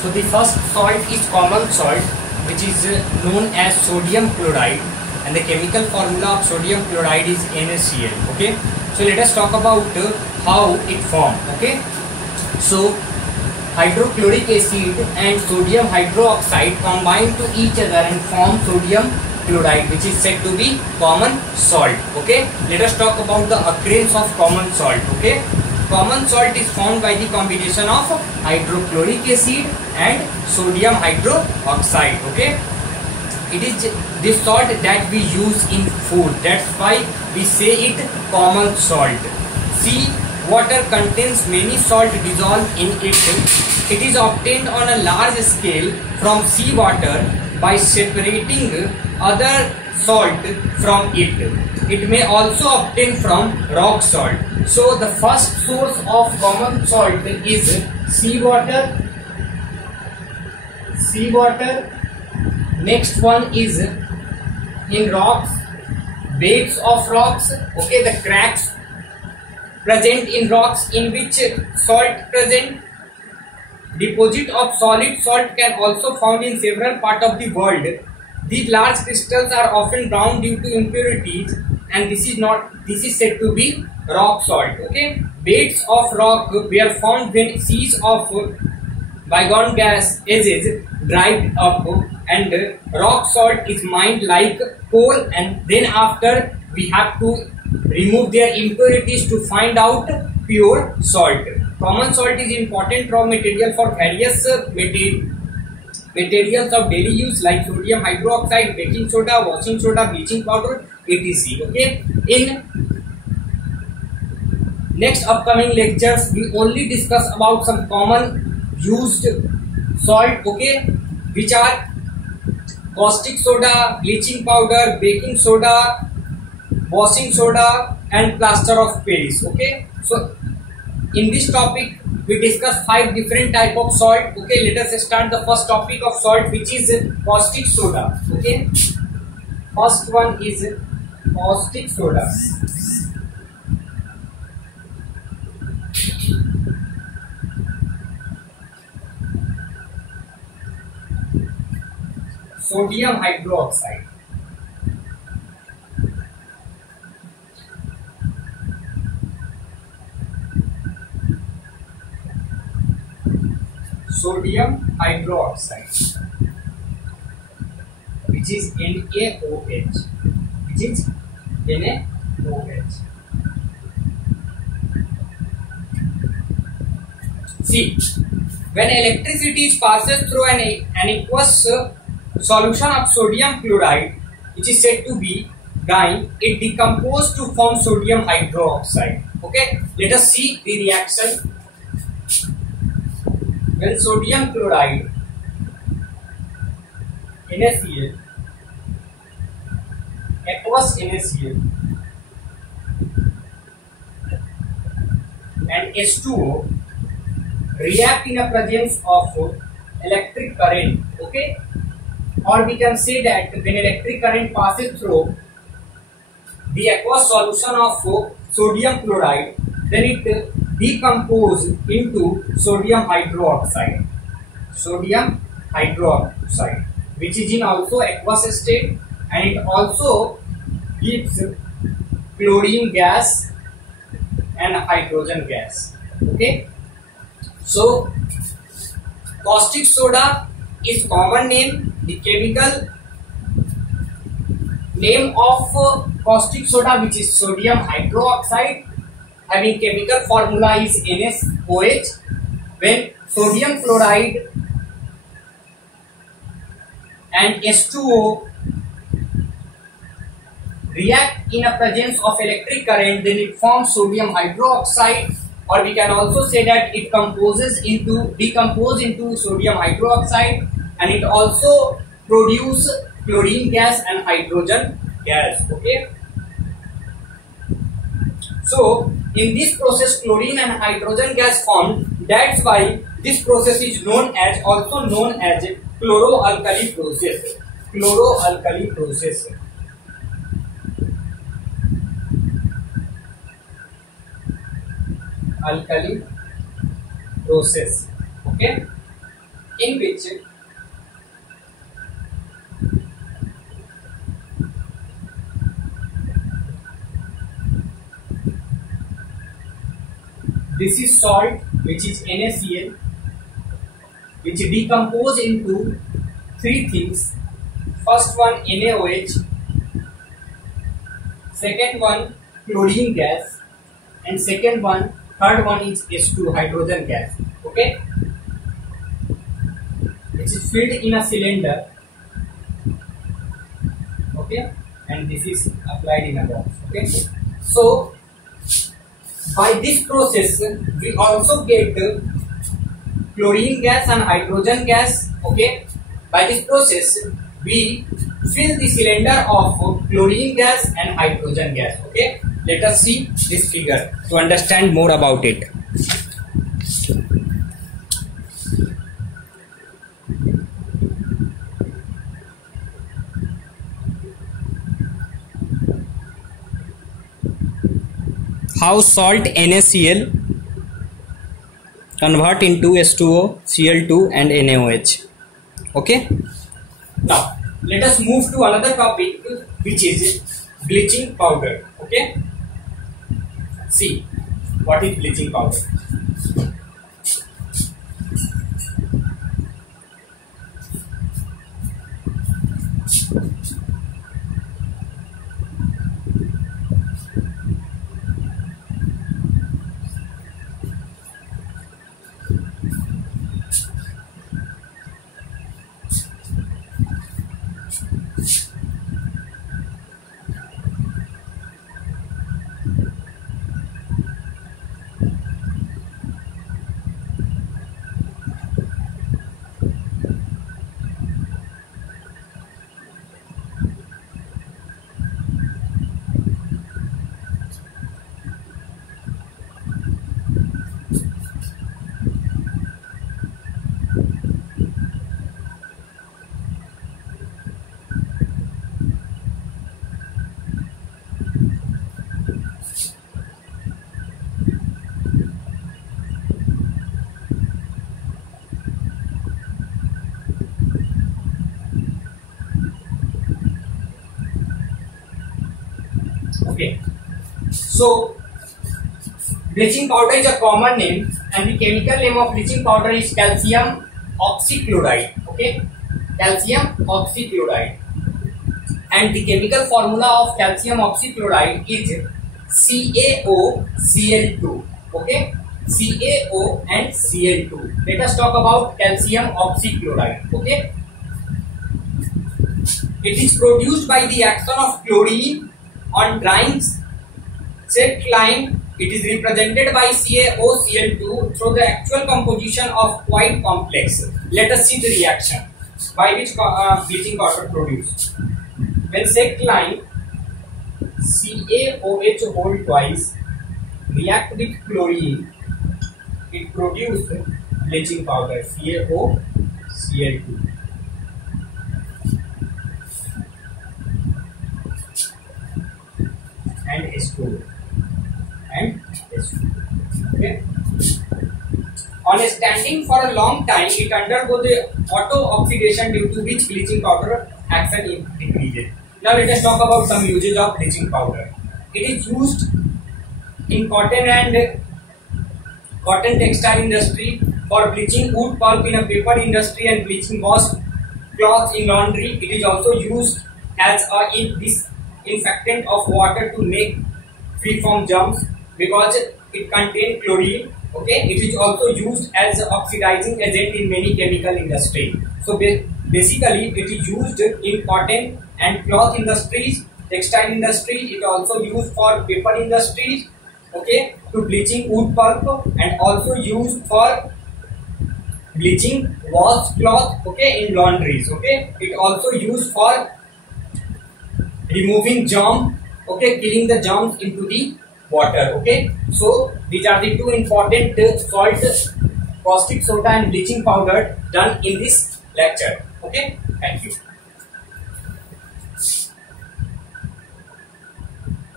So the first salt is common salt, which is known as sodium chloride, and the chemical formula of sodium chloride is NaCl. Okay, so let us talk about how it formed. Okay, so hydrochloric acid and sodium hydroxide combine to each other and form sodium chloride, which is said to be common salt. Okay, let us talk about the occurrence of common salt. Okay, common salt is formed by the combination of hydrochloric acid and sodium hydroxide. Okay, it is the salt that we use in food. That's why we say it common salt. Sea water contains many salt dissolved in it. It is obtained on a large scale from sea water by separating other salt from it. It may also obtain from rock salt. So the first source of common salt is seawater. Next one is in rocks, beds of rocks. Okay, the cracks present in rocks in which salt present. Deposit of solid salt can also found in several parts of the world. These large crystals are often brown due to impurities, and this is said to be rock salt. Okay, beds of rock were found when seas of bygone gas ages dried up, and rock salt is mined like coal, and then after we have to remove their impurities to find out pure salt. Common salt is important raw material for various materials of daily use like sodium hydroxide, baking soda, washing soda, bleaching powder, etc. Okay, in next upcoming lectures we only discuss about some common used salt, okay, which are caustic soda, bleaching powder, baking soda, washing soda, and plaster of Paris. Okay, so in this topic we discuss 5 different type of salt. Okay, let us start the first topic of salt, which is caustic soda. Okay, first one is caustic soda. Sodium hydroxide. Sodium hydroxide, which is NaOH, See, when electricity passes through an aqueous solution of sodium chloride, which is said to be brine, it decomposes to form sodium hydroxide. Okay, let us see the reaction. When sodium chloride, NaCl, aqueous NaCl, and H2O react in the presence of electric current. Okay, or we can say that when electric current passes through the aqueous solution of sodium chloride, then it decomposes into sodium hydroxide, which is in also aqueous state, and it also gives chlorine gas and hydrogen gas. Okay, so caustic soda is common name. The chemical name of caustic soda, which is sodium hydroxide, having chemical formula is NaOH. When sodium chloride and H2O react in a presence of electric current, then it forms sodium hydroxide, or we can also say that it decomposes into sodium hydroxide, and it also produces chlorine gas and hydrogen gas. Okay, so in this process chlorine and hydrogen gas formed. That's why this process is also known as chloroalkali process. Alkali process. Okay, in which this is salt, which is NaCl, which decompose into three things. First one NaOH, second one chlorine gas, and third one is H2, hydrogen gas. Okay, which is filled in a cylinder. Okay, and this is applied in a box. Okay, so by this process we also get chlorine gas and hydrogen gas. Okay, by this process we fill the cylinder of chlorine gas and hydrogen gas. Okay, let us see this figure to understand more about it. How salt NaCl convert into H2O, Cl2 and NaOH. Okay, now let us move to another topic, which is bleaching powder. Okay, see what is bleaching powder. Okay, so bleaching powder is a common name, and the chemical name of bleaching powder is calcium oxychloride. Okay, calcium oxychloride, and the chemical formula of calcium oxychloride is CaOCl2. Okay, CaO and Cl2. Let us talk about calcium oxychloride. Okay, it is produced by the action of chlorine on drying set lime. It is represented by CaOCl2 through the actual composition of quite complex. Let us see the reaction by which bleaching powder produced. When set lime CaOH whole twice react with chlorine, it produces bleaching powder CaOCl2. And H2O and H2O. Okay. On standing for a long time, it undergoes the auto oxidation, due to which bleaching powder action decreases. Now let us talk about some uses of bleaching powder. It is used in cotton textile industry, for bleaching wood pulp in a paper industry, and bleaching washed cloths in laundry. It is also used as a disinfectant of water to make free from germs, because it contains chlorine. Okay, it is also used as an oxidizing agent in many chemical industry. So basically it is used in cotton and cloth industries, textile industries. It also used for paper industries. Okay, to bleaching wood pulp, and also used for bleaching washed cloth. Okay, in laundries. Okay, it also used for removing germ. Okay, killing the germs into the water. Okay, so these are the two important salt, caustic soda and bleaching powder done in this lecture. Okay, thank you.